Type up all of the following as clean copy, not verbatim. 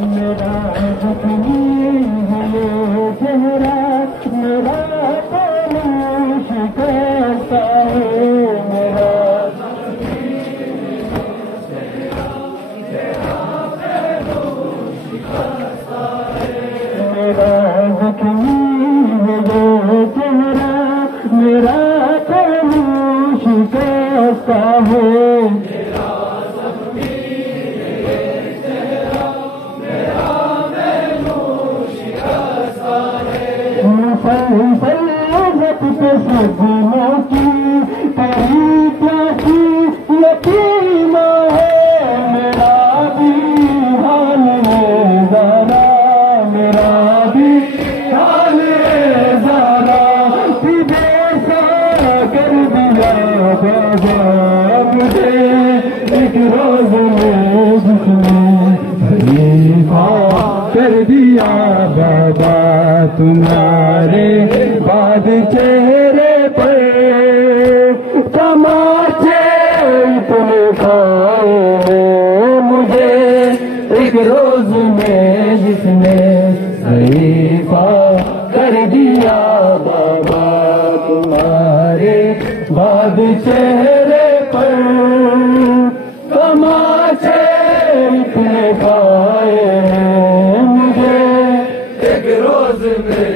میرا زخمی ہے یہ چہرہ، میرا پانی شکستہ ہے، میرا میرا پانی شکستہ ہے، مسلسل پہ سجنوں کی تیری پیاسی یتیم ہے، میرا بھی حال ہے ذرا، میرا بھی حال ہے ذرا، تجھے سا کر دیا بابا مجھے ایک روز میں جس نے خلیفہ کر دیا بابا، تمہارے بعد چہرے پر تماچے اتنے کھائے ہیں مجھے ایک روز میں جس نے خلیفہ کر دیا بابا، تمہارے بعد چہرے پر تماچے اتنے کھائے ہیں مجھے ایک روز میں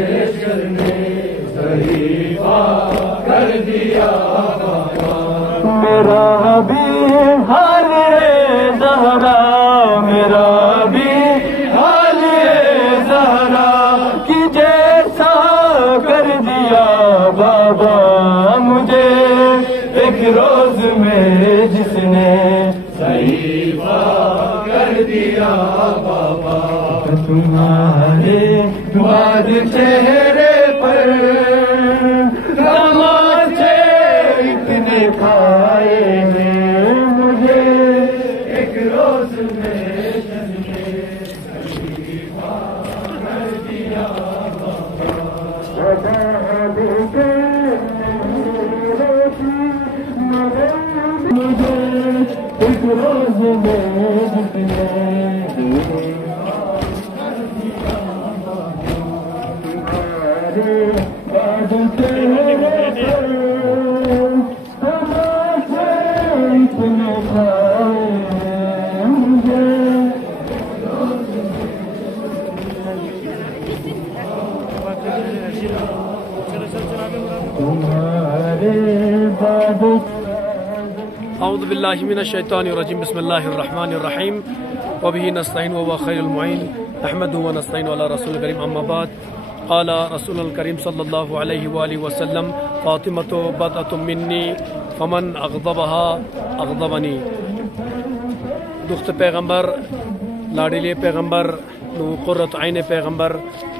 خلیفہ کر دیا بابا، میرا بھی حال ہے زہرا، میرا بھی حال ہے زہرا، کہ جیسا کر دیا بابا مجھے ایک روز میں جس نے خلیفہ کر دیا بابا، تمہارے بعد چہرے پر تماچے اتنے کھائے ہیں مجھے ایک روز میں خلیفہ کر دیا بابا، مجھے ایک روز میں اعوذ باللہ من الشیطان الرجیم، بسم اللہ الرحمن الرحیم، وبہ نستعین وهو خیر المعین، نحمدہ ونستعین علی رسول کریم، اما بعد، قال رسول الکریم صلی اللہ علیہ وآلہ وسلم، فاطمۃ بضعۃ منی فمن اغضبها اغضبنی۔ دخت پیغمبر، لاڈلی پیغمبر، قرۃ عین پیغمبر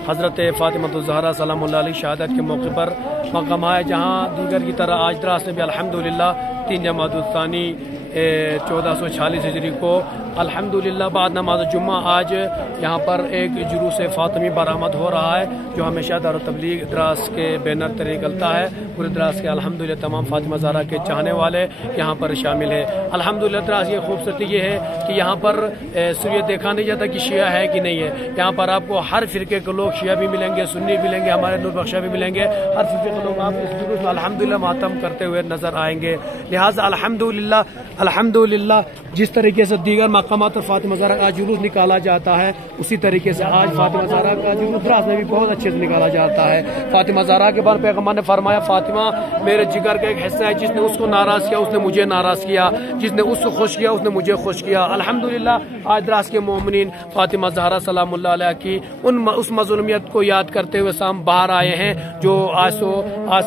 حضرت فاطمہ الزہرا سلام اللہ علیہ شہادت کے موقع پر مقام ہے، جہاں دیگر کی طرح آج دراز میں بھی الحمدللہ 3 جمادی الثانی 1446 ہجری کو الحمدللہ بعد نماز جمعہ آج یہاں پر ایک جلوس فاطمی برآمد ہو رہا ہے، جو ہمیشہ دار التبلیغ دراز کے بینر تلے نکلتا ہے۔ پورے دراز کے الحمدللہ تمام فاطمہ زہرا کے چاہنے والے یہاں پر شامل ہیں۔ الحمدللہ دراز یہ خوبصورتی یہ ہے کہ یہاں پر صرف یہ دیکھا نہیں جاتا کہ شیعہ ہے کہ نہیں ہے، یہاں پر آپ کو ہر فرقے کے لوگ، شیعہ بھی ملیں گے، سنی بھی ملیں گے، ہمارے نور بخشہ بھی ملیں گے، ہر فرقے کے لوگ آپ اس جلوس میں الحمدللہ ماتم کرتے ہوئے نظر آئیں گے۔ لہٰذا الحمدللہ جس طریقے سے دیگر مقامات اور فاطمہ زہرا کا جلوس نکالا جاتا ہے، اسی طریقے سے آج فاطمہ زہرا کا جلوس دراز میں بھی بہت اچھے سے نکالا جاتا ہے۔ فاطمہ زہرا کے بارے پیغمبر نے فرمایا، فاطمہ میرے جگر کا ایک حصہ ہے، جس نے اس کو ناراض کیا اس نے مجھے ناراض کیا، جس نے اس کو خوش کیا اس نے مجھے خوش کیا۔ الحمدللہ آج دراز کے مومنین فاطمہ زہرا سلام اللہ علیہ کی اس مظلومیت کو یاد کرتے ہوئے سام باہر آئے ہیں، جو آج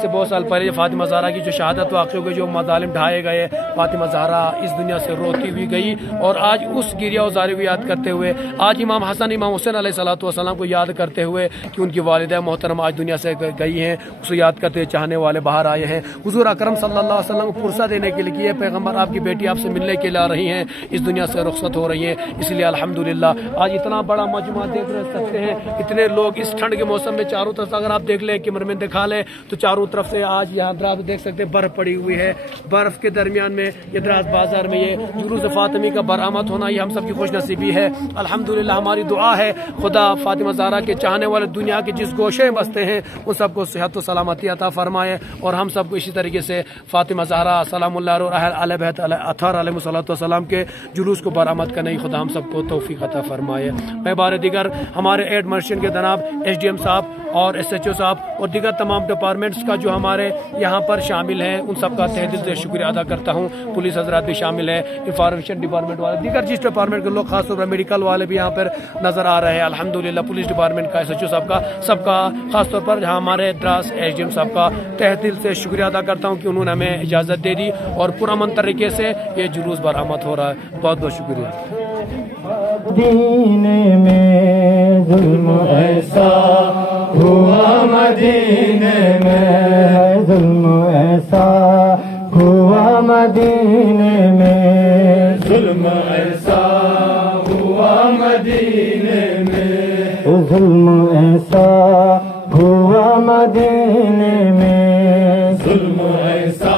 سے بہت سال پہلے فاطمہ زہرا کی جو شہادت واقع ہو گئی، جو مظالم ڈھائے گئے، فاطمہ زہرا اس دنیا سے روتی ہوئی گئی، اور آج اس گریہ وزاری کو یاد کرتے ہوئے، آج امام حسن امام حسین علیہ السلام کو یاد کرتے ہوئے کہ ان کی والدہ محترم آج دنیا سے گئی ہیں، اس کو یاد کرتے ہوئے چاہنے والے باہر آئے ہیں۔ حضور اکرم صلی اللہ علیہ وسلم کو پرسہ دینے کے لیے پیغمبر آپ کی بیٹی آپ سے ملنے کے لیے آ رہی ہیں، اس دنیا سے رخصت ہو رہی ہیں، اس لیے الحمدللہ آج اتنا بڑا مجمع دیکھ سکتے ہیں، اتنے لوگ اس ٹھنڈ کے موسم میں چاروں طرف اگر آپ دیکھ لیں کیمرے میں دکھا لیں تو چاروں طرف سے آج یہاں دراز دیکھ سکتے ہیں برف پڑی ہوئی ہے، برف کے درمیان میں یہ دراز بازار میں یہ جلوس فاطمی کا برآمد ہونا یہ ہم سب کی خوش نصیبی ہے۔ الحمدللہ ہماری دعا ہے خدا فاطمہ زہرا کے چاہنے والے دنیا کے جس گوشے میں بستے ہیں ان سب کو صحت و سلامتی عطا فرمائے، اور ہم سب کو اسی طریقے سے فاطمہ زہرا سلام اللہ اور اہل بیت اطہار علیہ الصلوۃ والسلام کے جلوس کو برآمد کرنے کی خدا ہم سب کو توفیق عطا فرمائے۔ میں بار دیگر ہمارے ایڈ مرشن کے جناب ایس ڈی ایم صاحب اور ایس ایچ او صاحب اور دیگر تمام ڈپارٹمنٹس کا جو ہمارے یہاں پر شامل ہیں ان سب کا تہ دل سے شکریہ ادا کرتا ہوں۔ پولیس حضرات بھی شامل ہیں، انفارمیشن ڈپارٹمنٹ والے، دیگر جس ڈپارٹمنٹ کے لوگ، خاص طور پر میڈیکل والے بھی یہاں پر نظر آ رہے ہیں۔ الحمدللہ پولیس ڈپارٹمنٹ کا، ایس ایچ او صاحب کا، سب کا، خاص طور پر جہاں ہمارے دراس ایس ڈی ایم صاحب کا تہ دل سے شکریہ ادا کرتا ہوں کہ انہوں نے ہمیں اجازت دے دی اور پرامن طریقے سے یہ جلوس برآمد ہو رہا ہے۔ بہت بہت شکریہ۔ مدینے میں ظلم ایسا ہوا، مدینے میں ظلم ایسا ہوا، مدینے میں ظلم ایسا ہوا، مدینے میں ظلم ایسا ہوا، مدینے میں ظلم ایسا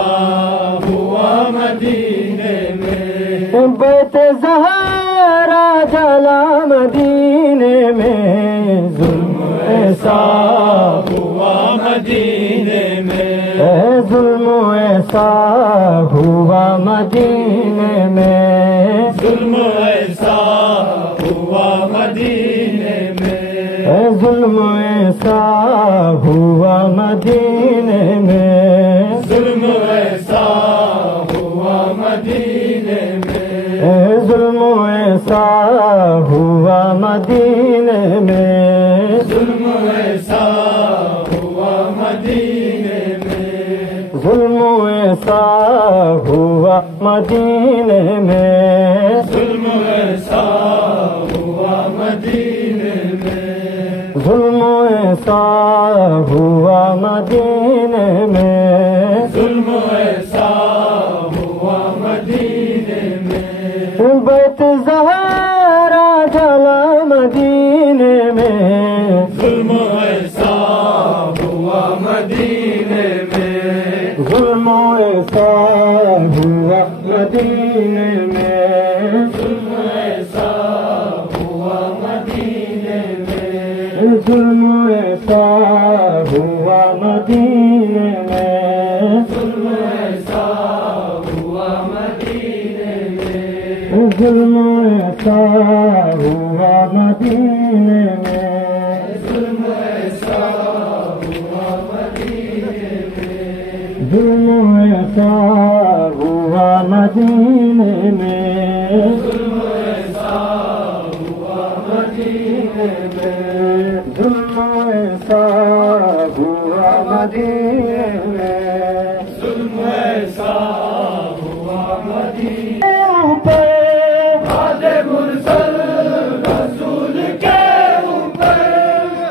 ہوا، مدینے میں بیت زہرا جلا، مدینے میں ظلم ایسا ہوا، مدینے میں ظلم ایسا ہوا، مدینے میں ظلم ایسا ہوا، مدینے میں ظلم ایسا ہوا، مدینے میں ظلم ایسا ہوا، مدینے میں ظلم ایسا ہوا، مدینے میں ظلم ایسا ہوا، مدینے میں ظلم ایسا ہوا، مدینے میں ظلم ایسا ہوا، مدینے میں ظلم ایسا ہوا، مدینے میں ظلم ایسا ہوا، مدینے میں بیت زہرا جلا، مدینے میں ظلم ایسا ہوا، مدینے میں ظلم ایسا ہوا، مدینے میں ظلم ایسا ہوا، مدینے میں ظلم ایسا ہوا، مدینے میں ظلم ایسا ہوا، مدینے میں ظلم ایسا ہوا، مدینے میں ظلم ایسا ہوا، مدینے میں ظلم ایسا ہوا، مدینے میں ظلم ایسا ہوا، مدینے میں ظلم ایسا ہوا، مدینے میں ظلم ایسا ہوا، مدینے اوپر باد مرسل رسول کے اوپر،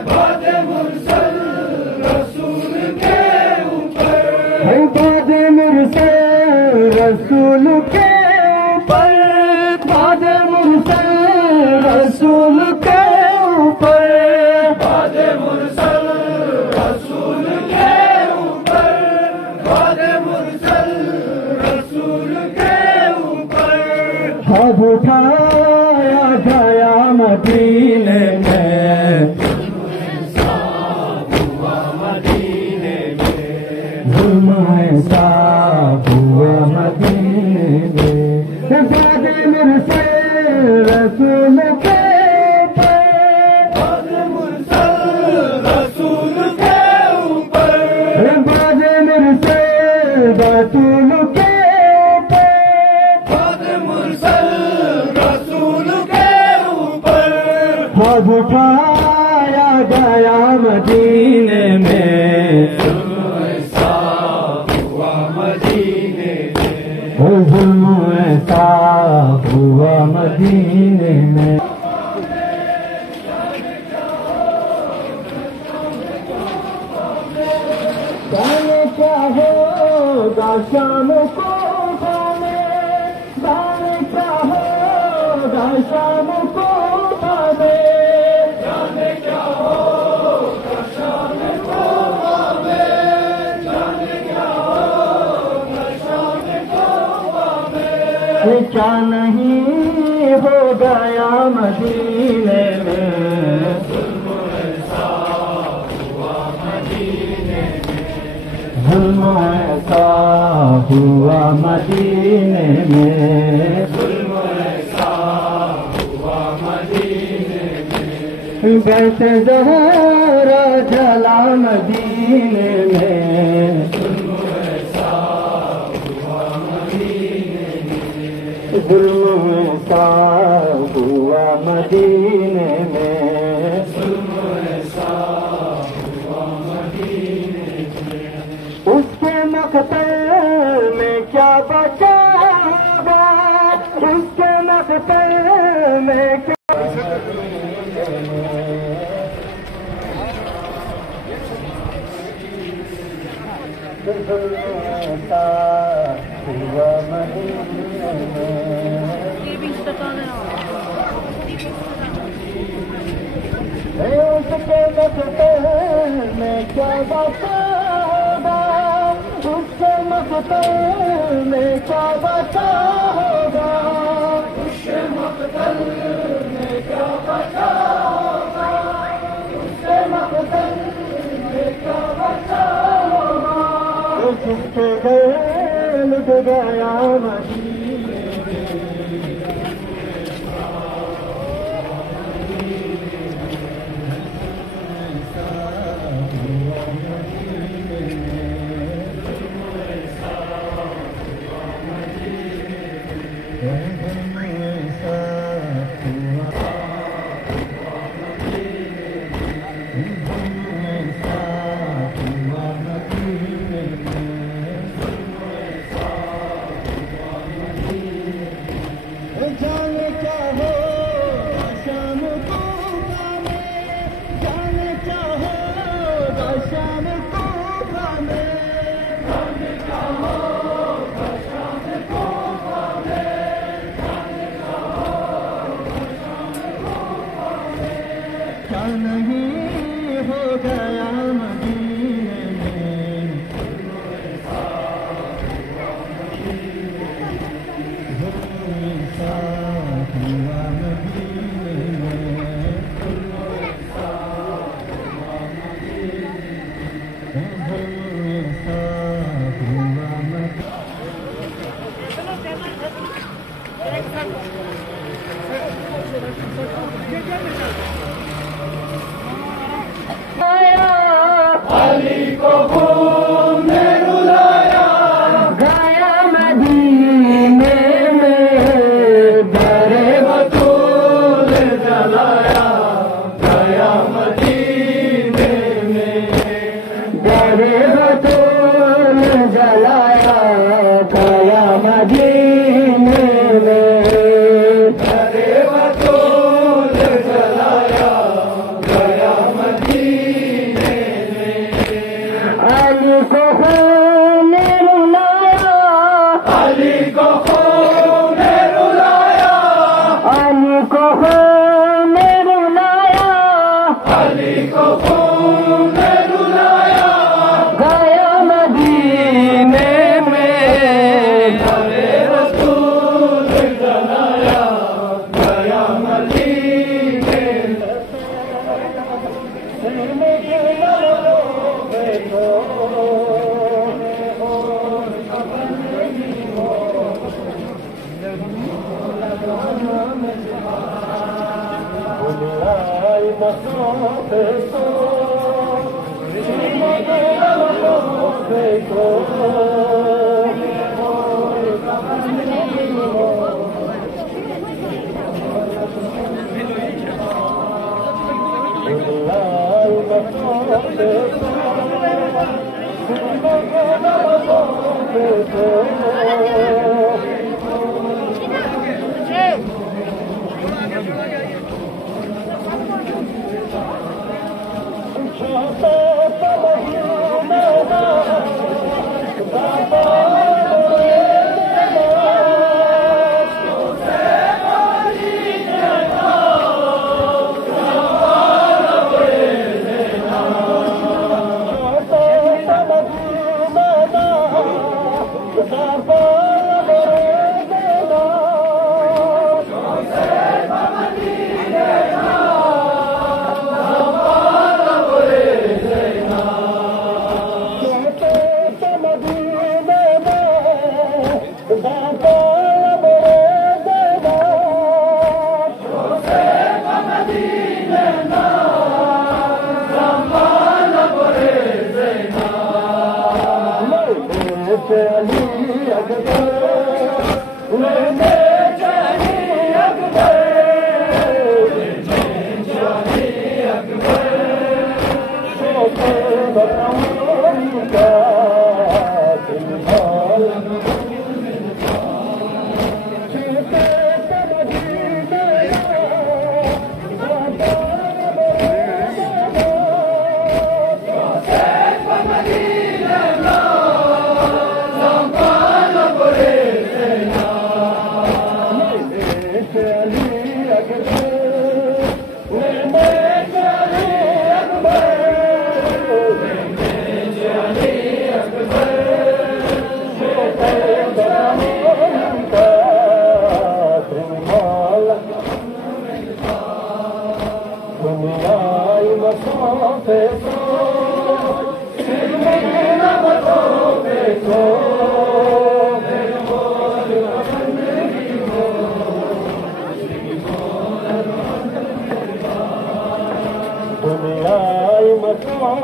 باد مرسل رسول کے اوپر، باد مرسل رسول کے اوپر، باد مرسل رسول کے اوپر، باد مرسل رسول کے اوپر، باد مرسل رسول کے اوپر ہاتھ اٹھایا گیا مدینے میں، ظلم ایسا ہوا، مدینے میں باد مرسل رسول کے اوپر، باد مرسل رسول کے اوپر، باد مرسل رسول کے اوپر، باد مرسل رسول کے اوپر ہاتھ اٹھایا گیا مدینے میں، ظلم ایسا ہوا، مدینے میں ظلم ایسا ہوا، مدینے میں جانے کیا ہوگا شام کو، جانے کیا ہوگا شام کو، جانے کیا ہوگا شام کو، جانے کیا ہوگا شام کو، کیا نہیں ہو گیا مدینے میں ظلم ایسا ہوا مدینے میں بیت زہرا جلا مدینے میں ظلم ایسا ہوا مدینے میں اس کے مقتل میں کیا بچا ہوگا اس کے مقتل میں کیا اس کے مقتل میں کیا بچا ہوگا اس کے مقتل میں کیا بچا ہوگا اس کے مقتل میں کیا بچا ہوگا اس کے مقتل میں کیا بچا ہوگا جس کے گھر لٹ گیا مدینے نہیں ہو گیا مدینے میں ہوا مدینے علی کو خون نے رلایا گیا مدینے میں در بطول جلایا گیا مدینے میں در بطول جلایا گیا مدینے میں در بطول جلایا گیا مدینے علی کو خون نے رلایا علی کو خون نے رلایا علی کو خون نے رلایا علی کو خون نے رلایا گیا مدینے میں در رسول جلایا گیا مدینے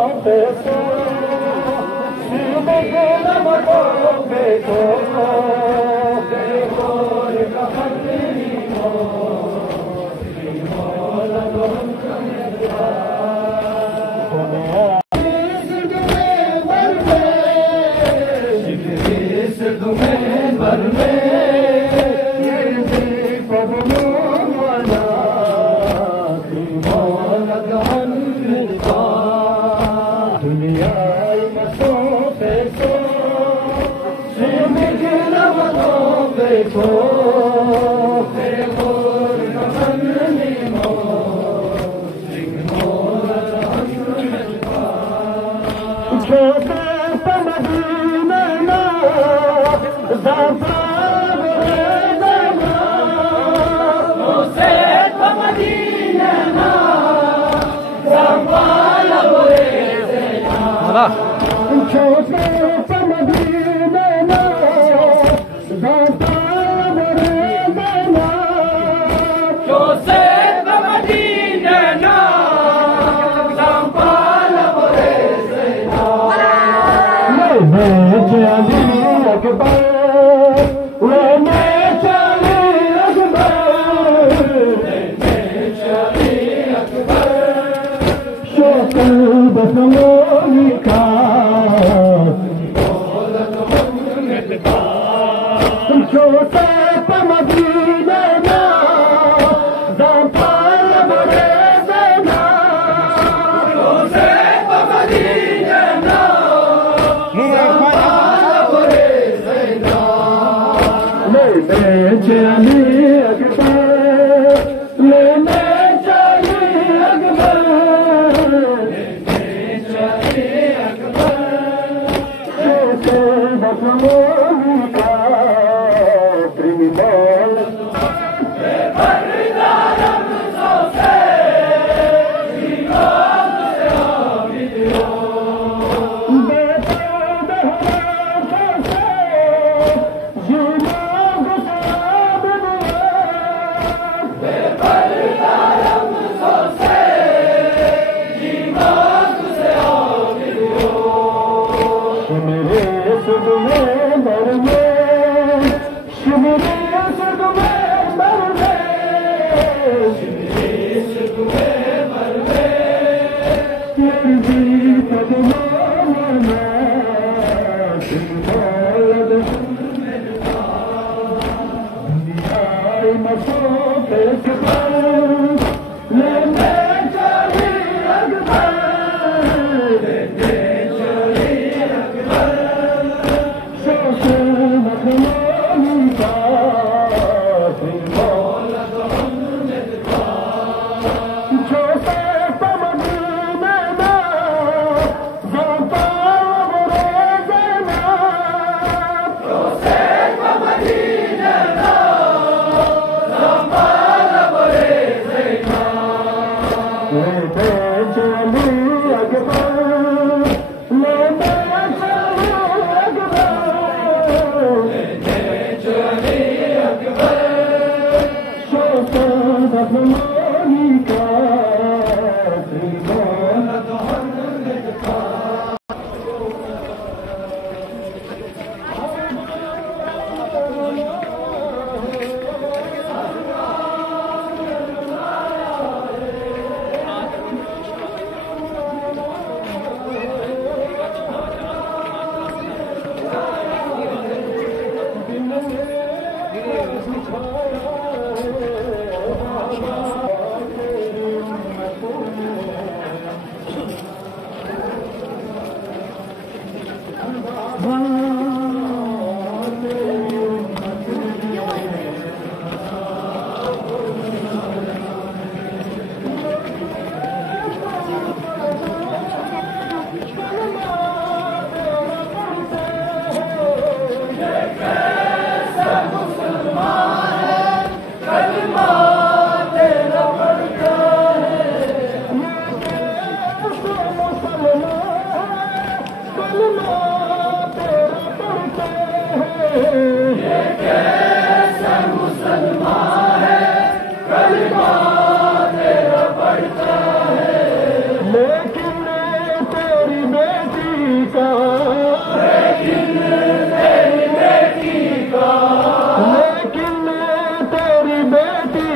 Bore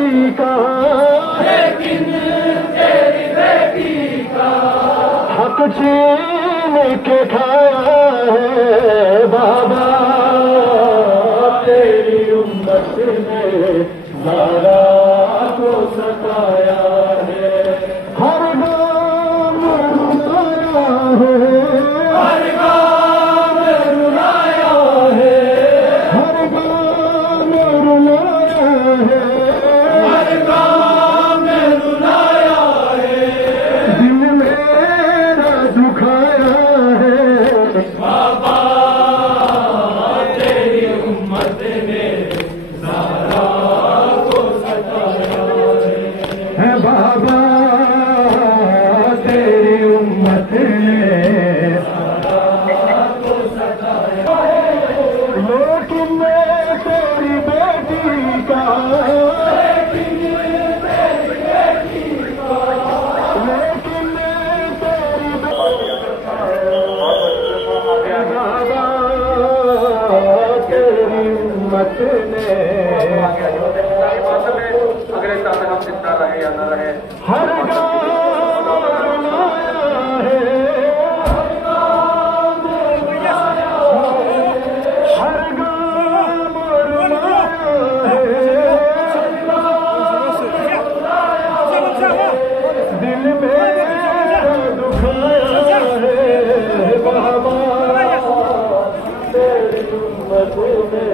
بیٹی کا لیکن تیری بیٹی کا حق چھین کے کھایا ہے بابا تیری امت نے زہرا کو ستایا ہے ہر گام رلایا ہے ہر گام رلایا ہے ہر گام رلایا ہے ہر گام رلایا ہے دل میرا دکھایا ہے بابا تیری امت نے زہرا کو ستایا ہے بابا تیری امت نے زہرا کو ستایا ہے لیکن میں تیری بیٹی کا لیکن میں تیری بیٹی کا لیکن میں تیری بابا تیری امت نے اگلے سال تک ہم زندہ رہے یا نہ رہے ہر گام رلایا ہے ہر گام رلایا ہے ہر گام رلایا ہے دل میرا دکھایا ہے بابا تیری امت نے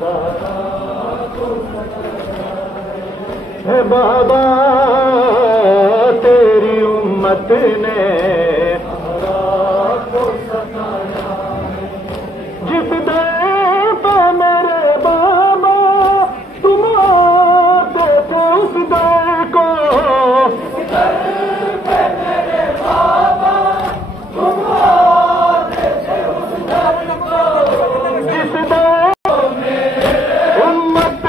زہرا کو ہے بابا تیری امت نے زہرا کو ستایا جس در پہ میرے بابا تم آتے تھے اس در کو جس در پہ میرے بابا تم آتے تھے اس در کو جس در امت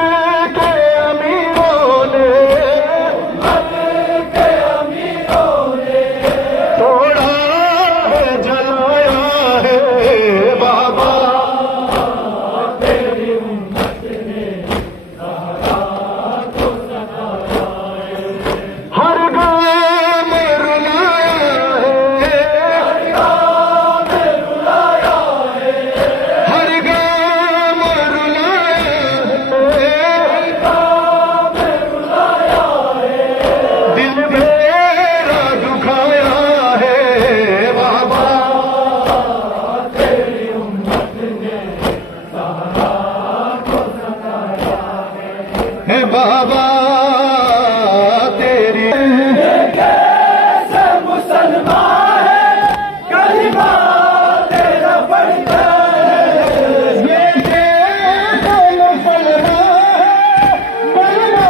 کے امیروں نے توڑا ہے جلایا ہے بابا تیری امت نے زہرا کو ستایا ہے ہر گام رلایا ہے ہر گام رلایا ہے ہر گام رلایا ہے ہر گام رلایا ہے دل میرا دکھایا ہے بابا تیری امت نے زہرا کو ستایا ہے بابا تیری کیسے مسلمان ہے کلمہ تیرا پڑھتا ہے یہ کیسے مسلمان ہے کلمہ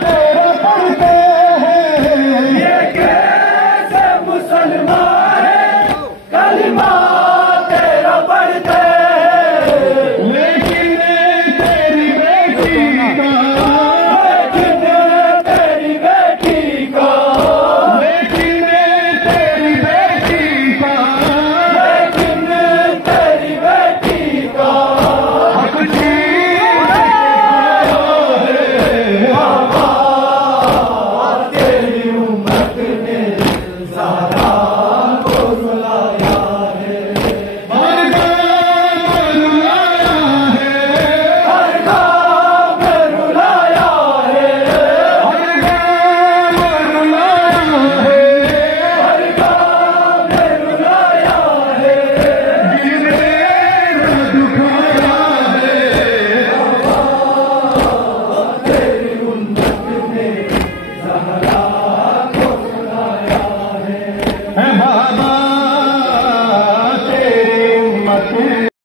تیرا پڑھتا ہے یہ کیسے مسلمان ہے کلمہ تیرا پڑھتا ہے لیکن تیری بیٹی کا